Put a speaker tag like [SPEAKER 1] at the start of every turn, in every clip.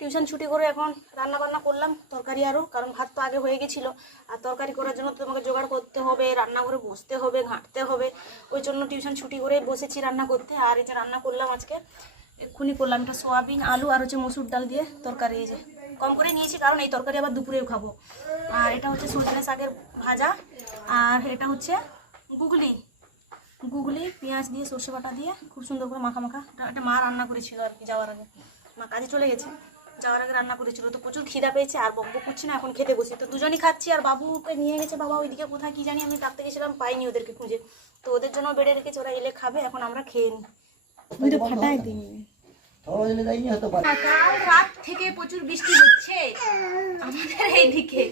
[SPEAKER 1] Tuition ছুটি করে এখন রান্না বান্না করলাম, তরকারি আরও কারণ ভাত তো আগে হয়ে গেছিল। আর তরকারি করার জন্য তোমাকে জোগাড় করতে হবে রান্না করে বসতে হবে, ঘাঁটতে হবে। ওই জন্য টিউশন ছুটি করে বসেছি রান্না করতে। আর এই যে রান্না করলাম আজকে, এক্ষুনি করলাম এটা সোয়াবিন, আলু আর হচ্ছে মসুর ডাল দিয়ে তরকারি এই যে। কম করে নিয়েছি, কারণ এই তরকারি আবার দুপুরেও খাব। আর এটা হচ্ছে সজনে শাকের ভাজা, আর এটা হচ্ছে গুগলি। গুগলি, পেঁয়াজ দিয়ে সর্ষে বাটা দিয়ে খুব সুন্দর করে মাখা মাখা, এটা মা রান্না করেছিল আর কি যাওয়ার আগে। মা কাজে চলে গেছে। যাওয়ার আগে রান্না করেছিল তো প্রচুর খিদা পেয়েছে আর বকবক করছি না এখন খেতে বসি। তো দুজনই খাচ্ছি আর বাবুকে নিয়ে গেছে বাবা ওইদিকে কোথায় কি জানি আমি ডাকতে গেছিলাম পাইনি ওদেরকে খুঁজে। তো ওদের জন্য বেড়ে রেখেছে ওরা এলে খাবে এখন আমরা খেয়ে নিই ফাটাই কাল রাত থেকে প্রচুর বৃষ্টি হচ্ছে। আমাদের এইদিকে।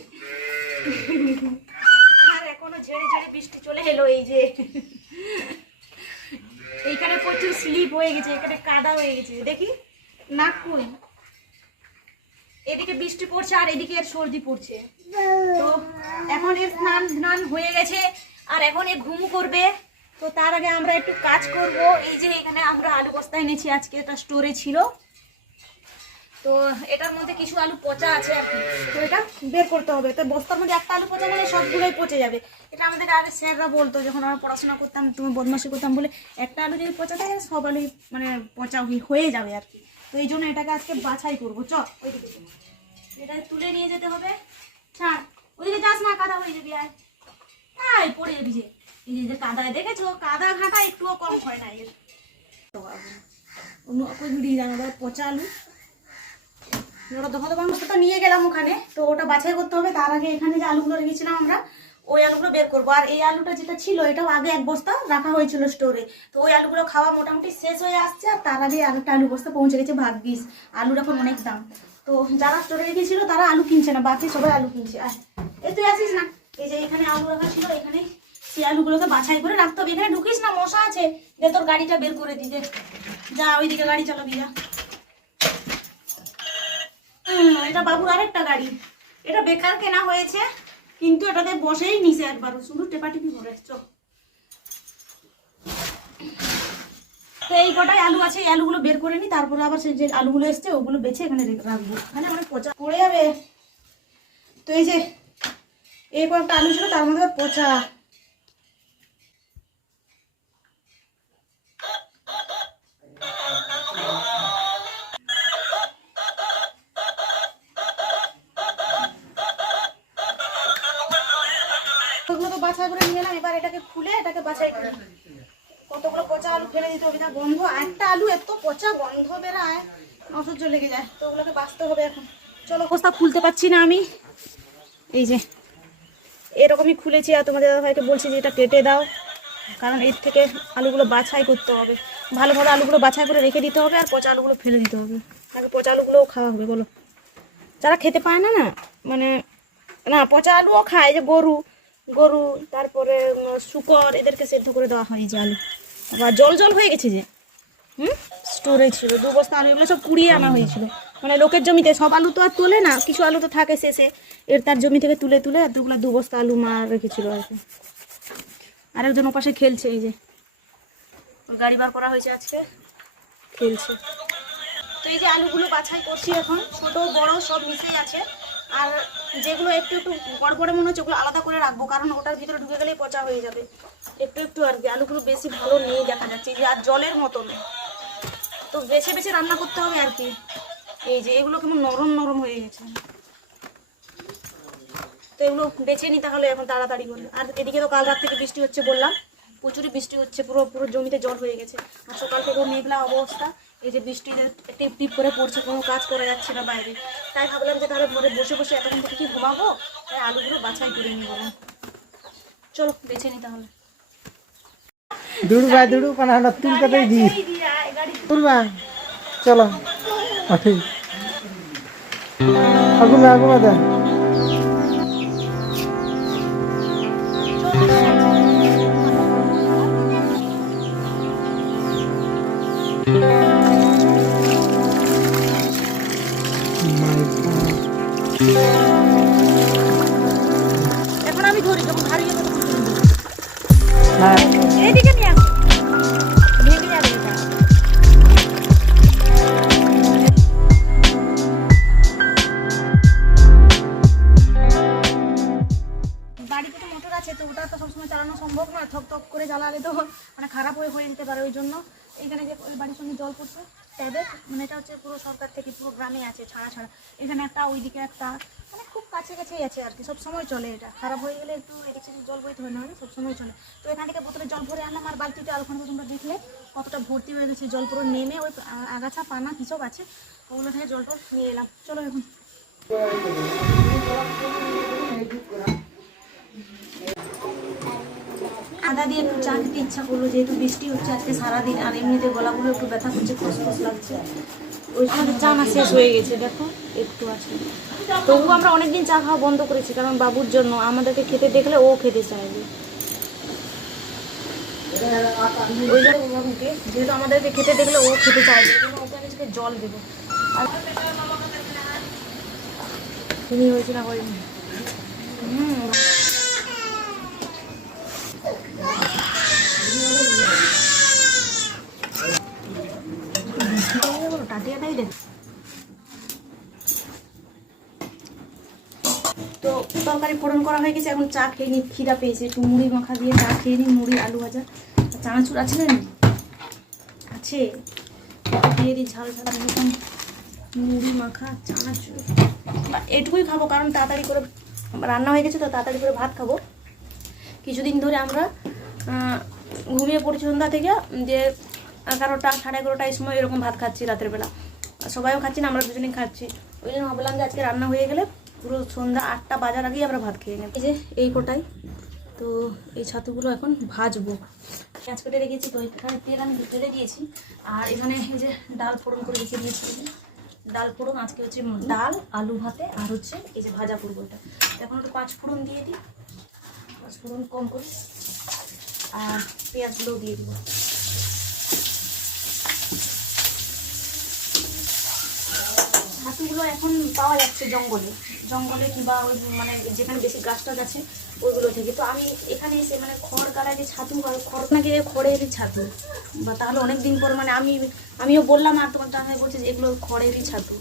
[SPEAKER 1] আর এখনও ঝেড়ে ঝেড়ে বৃষ্টি চলে এলো এই যে। এইখানে প্রচুর স্লিপ হয়ে গেছে এখানে কাদা হয়ে গেছে দেখি নাক কই এদিকে বৃষ্টি পড়ছে আর এদিকে এর সর্দি পড়ছে। তো এখন এর স্নান স্নান হয়ে গেছে, আর এখন এ ঘুম করবে। তো তার আগে আমরা একটু কাজ করব। এই যে এখানে আমরা আলু বস্তা এনেছি, আজকে এটা স্টোরে ছিল। তো এটার মধ্যে কিছু আলু পচা আছে তো এটা বের করতে হবে। তো বস্তার মধ্যে একটা আলু পচা মানে সবগুলোই পচে যাবে। এটা আমাদেরকে আগে স্যাররা বলতো, যখন আমরা পড়াশোনা করতাম, তুমি বদমাশি করতাম বলে একটা আলু যদি পচা থাকে, সব আলুই মানে পচা হয়ে- যাবে আর কি। তো এই জন্য এটাকে আজকে বাছাই করব। চ ওইদিকে। এটা তুলে নিয়ে যেতে হবে। ছাড় ওইদিকে যাস না, কাদা হয়ে যাবি আর। তাই পড়ে যাবি যে। এই যে- কাদায় দেখেছ? কাদা ঘাটা একটুও কম হয় না এর। তো পচা আলু। ওটা মাংসটা নিয়ে গেলাম ওখানে। তো ওটা বাছাই করতে হবে। তার আগে এখানে যে আলুগুলো রেখেছিলাম আমরা, ওই আলুগুলো বের করব। আর এই আলুটা যেটা ছিল, এটাও আগে এক বস্তা রাখা হয়েছিল স্টোরে তো ওই আলুগুলো খাওয়া মোটামুটি শেষ হয়ে আসছে, আর তার আগে আরেকটা আলু বস্তা পৌঁছে গেছে ভাগ্যিস। আলুর এখন অনেক দাম। তো যারা স্টোরে রেখেছিল তারা আলু কিনছে না, বাকি সবাই আলু কিনছে। আর এই তুই আসিস না। এই যে এখানে আলু রাখা ছিল, এখানে সেই আলুগুলোকে বাছাই করে রাখতে হবে। এখানে ঢুকিস না, মশা আছে। যে তোর গাড়িটা বের করে দিতে যা, ওইদিকে গাড়ি চালাবি, যা। এটা বাবুর আরেকটা গাড়ি। এটা বেকার কেনা হয়েছে, কিন্তু এটাতে বসেই নিছে একবার শুধু টেপাটিপি করে চল। তো এই কটাই আলু আছে, এই আলুগুলো বের করে নি, তারপরে আবার সেই যে আলুগুলো এসছে, ওগুলো বেছে এখানে রেখে রাখব। এখানে অনেক পচা পড়ে যাবে। তো এই যে, এই কয়েকটা আলু ছিল, তার মধ্যে পচা। তো বাছাই করে নিয়ে এলাম, এবার এটাকে খুলে এটাকে বাছাই করে কতগুলো পচা আলু ফেলে দিতে হবে যা গন্ধ একটা আলু এত পচা গন্ধ বেরায়, অসহ্য লেগে যায়। তো ওগুলোকে বাঁচতে হবে এখন। চলো বস্তা খুলতে পারছি না আমি। এই যে, এরকমই খুলেছি আর তোমাদের দাদাভাইকে বলছি যে এটা কেটে দাও, কারণ এর থেকে আলুগুলো বাছাই করতে হবে। ভালোভাবে আলুগুলো বাছাই করে রেখে দিতে হবে আর পচা আলুগুলো ফেলে দিতে হবে। আগে পচা আলুগুলোও খাওয়া হবে, বলো। যারা খেতে পায় না না মানে না, পচা আলুও খায় যে গরু গরু, তারপরে শুকর, এদেরকে সেদ্ধ করে দেওয়া হয় এই যে আলু। আবার জল জল হয়ে গেছে যে। হুম? স্টোরে ছিল দু বস্তা আলু এগুলো সব কুড়িয়ে আনা হয়েছিল। মানে লোকের জমিতে সব আলু তো আর তোলে না কিছু আলু তো থাকে শেষে। এর তার জমি থেকে তুলে তুলে এতগুলো দু বস্তা আলু মা রেখেছিল আর কি। আরেকজন ওপাশে খেলছে এই যে। গাড়ি বার করা হয়েছে আজকে। খেলছে। তো এই যে আলুগুলো বাছাই করছি এখন ছোট বড় সব মিশেই আছে। আর যেগুলো একটু একটু বড় বড় মনে হচ্ছে, ওগুলো আলাদা করে রাখব, কারণ ওটার ভিতরে ঢুকে গেলেই পচা হয়ে যাবে। একটু একটু আর কি, আলুগুলো বেশি ভালো নেই, দেখা যাচ্ছে যে আর জলের মতন। তো বেছে বেছে রান্না করতে হবে আর কি। এই যে এগুলো কেমন নরম নরম হয়ে গেছে। তো এগুলো বেছে নিতে হলে এখন তাড়াতাড়ি করে। আর এদিকে তো কাল রাত থেকে বৃষ্টি হচ্ছে বললাম। প্রচুরই বৃষ্টি হচ্ছে পুরো পুরো জমিতে জল হয়ে গেছে। আর সকাল থেকে মেঘলা অবস্থা এই যে বৃষ্টিতে টিপ টিপ করে পড়ছে কোনো কাজ করা যাচ্ছে না বাইরে। তাই ভাবলাম যে তাহলে ঘরে বসে বসে এতক্ষণ থেকে কি ঘুমাবো? তাই আলুগুলো বাছাই করে নিয়ে গেলাম চলো বেছে নি তাহলে।
[SPEAKER 2] তুল দি চলো ঠিক আগুমে আগুমে দেন।
[SPEAKER 1] এখন আমি ধরি যখন হারিয়ে যাব। হ্যাঁ। ওই বাড়ির সঙ্গে জল পড়ছে। ট্যাবে মানে এটা হচ্ছে পুরো সরকার থেকে পুরো গ্রামে আছে, ছাড়া ছাড়া। এখানে একটা, ওইদিকে একটা মানে খুব কাছে কাছেই আছে আর কি সব সময় চলে এটা। খারাপ হয়ে গেলে একটু এদিক সেদিক জল বইতে হয় না সব সময় চলে। তো এখান থেকে বোতলে জল ভরে আনলাম, আর বালতিটা আর ওখানে তোমরা দেখলে কতটা ভর্তি হয়ে গেছে, জল পুরো নেমে ওই আগাছা, পানা, কিসব আছে, ওগুলো থেকে জল টল নিয়ে এলাম। চলো এখন। আদা দিয়ে একটু চা খেতে ইচ্ছা করল, যেহেতু বৃষ্টি হচ্ছে আজকে সারাদিন, আর এমনিতে গলাগুলো একটু ব্যথা করছে, খসখস লাগছে। চা না শেষ হয়ে গেছে, দেখো, একটু আছে। আমরা চা খাওয়া বন্ধ করেছি, কারণ বাবুর জন্য আমাদেরকে খেতে দেখলে ও খেতে চাইবে। যেহেতু আমাদেরকে খেতে দেখলে ও খেতে চাইবে জল দেবো। হুম টাটিয়াটাই দেখ তো তরকারি ফোড়ন করা হয়ে গেছে, এখন চা খেয়ে নি, খিদা পেয়েছে। একটু মুড়ি মাখা দিয়ে চা খেয়ে নি, মুড়ি, আলু ভাজা। চানাচুর আছে না আছে। দিয়ে দিই ঝাল ঝাল এরকম মুড়ি মাখা, চানাচুর। এটুকুই খাব, কারণ তাড়াতাড়ি করে রান্না হয়ে গেছে, তো তাড়াতাড়ি করে ভাত খাব। কিছুদিন ধরে আমরা ঘুমিয়ে পড়ছি সন্ধ্যা থেকে, যে এগারোটা, সাড়ে এগারোটা এই সময় এরকম ভাত খাচ্ছি রাতের বেলা। সবাইও খাচ্ছি না, আমরা দুজনেই খাচ্ছি। ওই জন্য ভাবলাম যে আজকে রান্না হয়ে গেলে পুরো সন্ধ্যা আটটা বাজার আগেই আমরা ভাত খেয়ে নেব। এই যে, এই কোটাই। তো এই ছাতুগুলো এখন ভাজবো। পেঁয়াজ কেটে রেখেছি তো এখানে তেল আমি তেলে দিয়েছি। আর এখানে এই যে ডাল ফোড়ন করে রেখে দিয়েছি। ডাল ফোড়ন আজকে হচ্ছে ডাল, আলু ভাতে, আর হচ্ছে এই যে ভাজা করব এটা। এখন একটু পাঁচ ফোড়ন দিয়ে দিই। পাঁচ ফোড়ন কম করি। আর পেঁয়াজগুলোও দিয়ে দিব। ছাতুগুলো এখন পাওয়া যাচ্ছে জঙ্গলে জঙ্গলে কিংবা ওই মানে যেখানে বেশি গাছ টাছ আছে, ওইগুলো থেকে। তো আমি এখানে এসে মানে খড় গাড়ায় যে ছাতু হয় খড় নাকি খড়েরই ছাতু, বা তাহলে অনেক দিন পর মানে আমি, আমিও বললাম আর তোমার জানাই বলছে যে এগুলো খড়েরই ছাতু।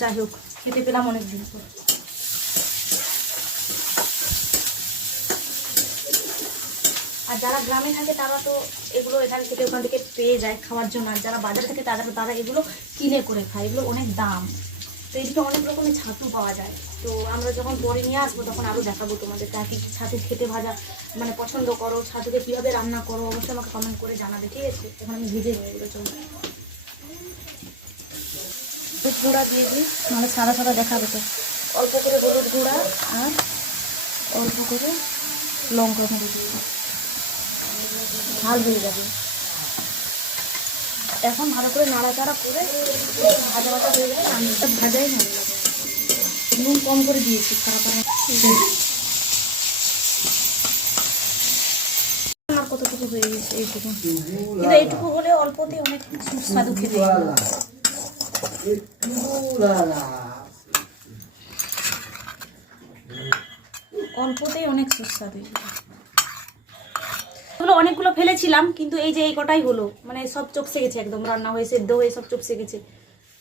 [SPEAKER 1] যাই হোক, খেতে পেলাম অনেক দিন পর। আর যারা গ্রামে থাকে তারা তো এগুলো এখান থেকে ওখান থেকে পেয়ে যায় খাওয়ার জন্য, আর যারা বাজার থেকে তারা তারা এগুলো কিনে করে খায়। এগুলো অনেক দাম। তো এদিকে অনেক রকমের ছাতু পাওয়া যায়। তো আমরা যখন পরে নিয়ে আসব, তখন আরও দেখাবো তোমাদের তা কি ছাতু খেতে ভাজা মানে পছন্দ করো, ছাতুকে কীভাবে রান্না করো, অবশ্যই আমাকে কমেন্ট করে জানাবে, ঠিক আছে? এখন আমি ভিজে নিয়ে এগুলো চলবে হলুদ গুঁড়া দিয়ে দিই, নাহলে সাদা সাদা দেখাবে তো। অল্প করে হলুদ গুঁড়া আর অল্প করে লঙ্কা গুঁড়ো দিয়ে ঝাল হয়ে যাবে। এখন ভালো করে নাড়াচাড়া করে ভাজা ভাজা হয়ে গেলে রান্নাটা ভাজাই লাগে নুন কম করে দিয়েছি, খারাপ না। আমার কত কিছু হয়ে গেছে এইটুকু? কিন্তু এইটুকু হলে অল্পতে অনেক সুস্বাদু খেতে অল্পতেই অনেক সুস্বাদু। এগুলো অনেকগুলো ফেলেছিলাম, কিন্তু এই যে এই কটাই হলো মানে সব চোখ গেছে একদম, রান্না হয়ে, সেদ্ধ হয়ে সব চোখ গেছে।